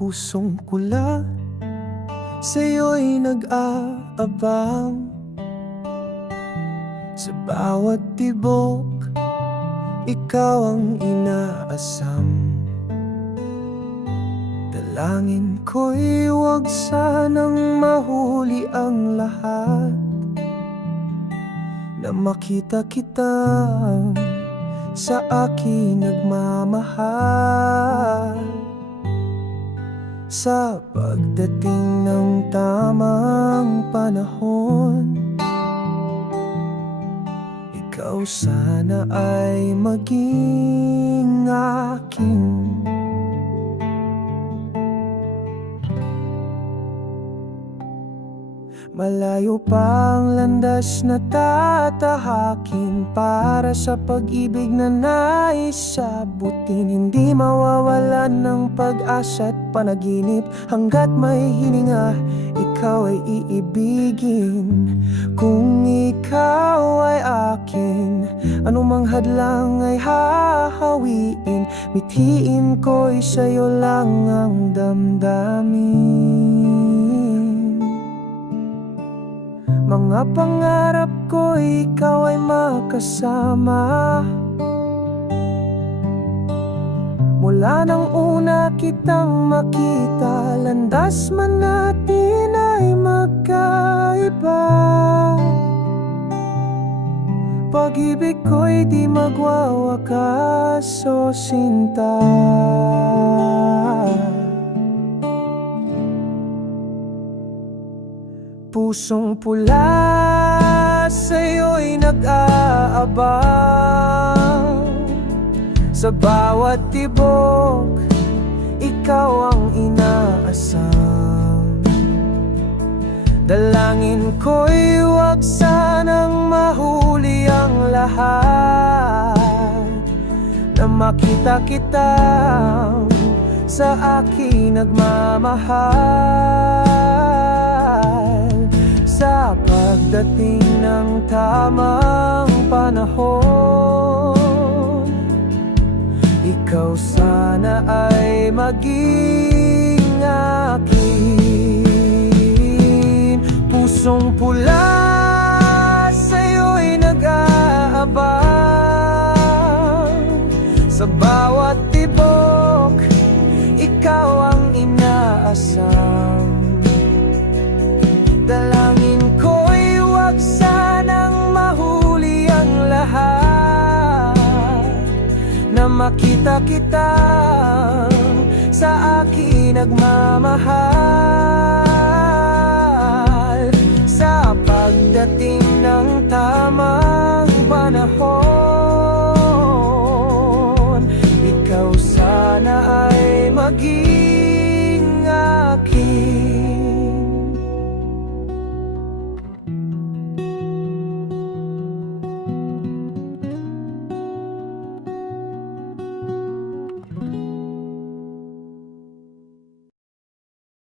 pusong pula sa'yo'y nag-aabang. Sa bawat tibok, ikaw ang inaasam. Dalangin ko'y huwag sanang mahuli ang lahat, na makita kita sa akin nagmamahal. Sa pagdating ng tamang panahon, ikaw sana ay maging akin. Malayo pa ang landas na tatahakin para sa pag-ibig na nais abutin. Hindi mawawalan ng pag-asa at panaginip hanggat may hininga, ikaw ay iibigin. Kung ikaw ay akin, anumang hadlang ay hahawiin. Mithiin ko'y sa'yo lang ang damdamin. Mga pangarap ko, ikaw ay makasama. Mula nang una kitang makita, landas man natin ay magkaiba. Pag-ibig ko'y di magwawakas, o sinta. Pusong pula sa'yo'y nag-aabang. Sa bawat tibok, ikaw ang inaasam. Dalangin ko'y huwag sanang mahuli ang lahat, na makita kita sa akin nagmamahal. Sa pagdating ng tamang panahon, ikaw sana ay maging akin. Pusong pula sa'yo'y nag-aabang. Sa bawat tibok, ikaw ang inaasam. Dalangin ko'y huwag sanang mahuli ang lahat, na makita kita sa akin nagmamahal. Sa pagdating ng tama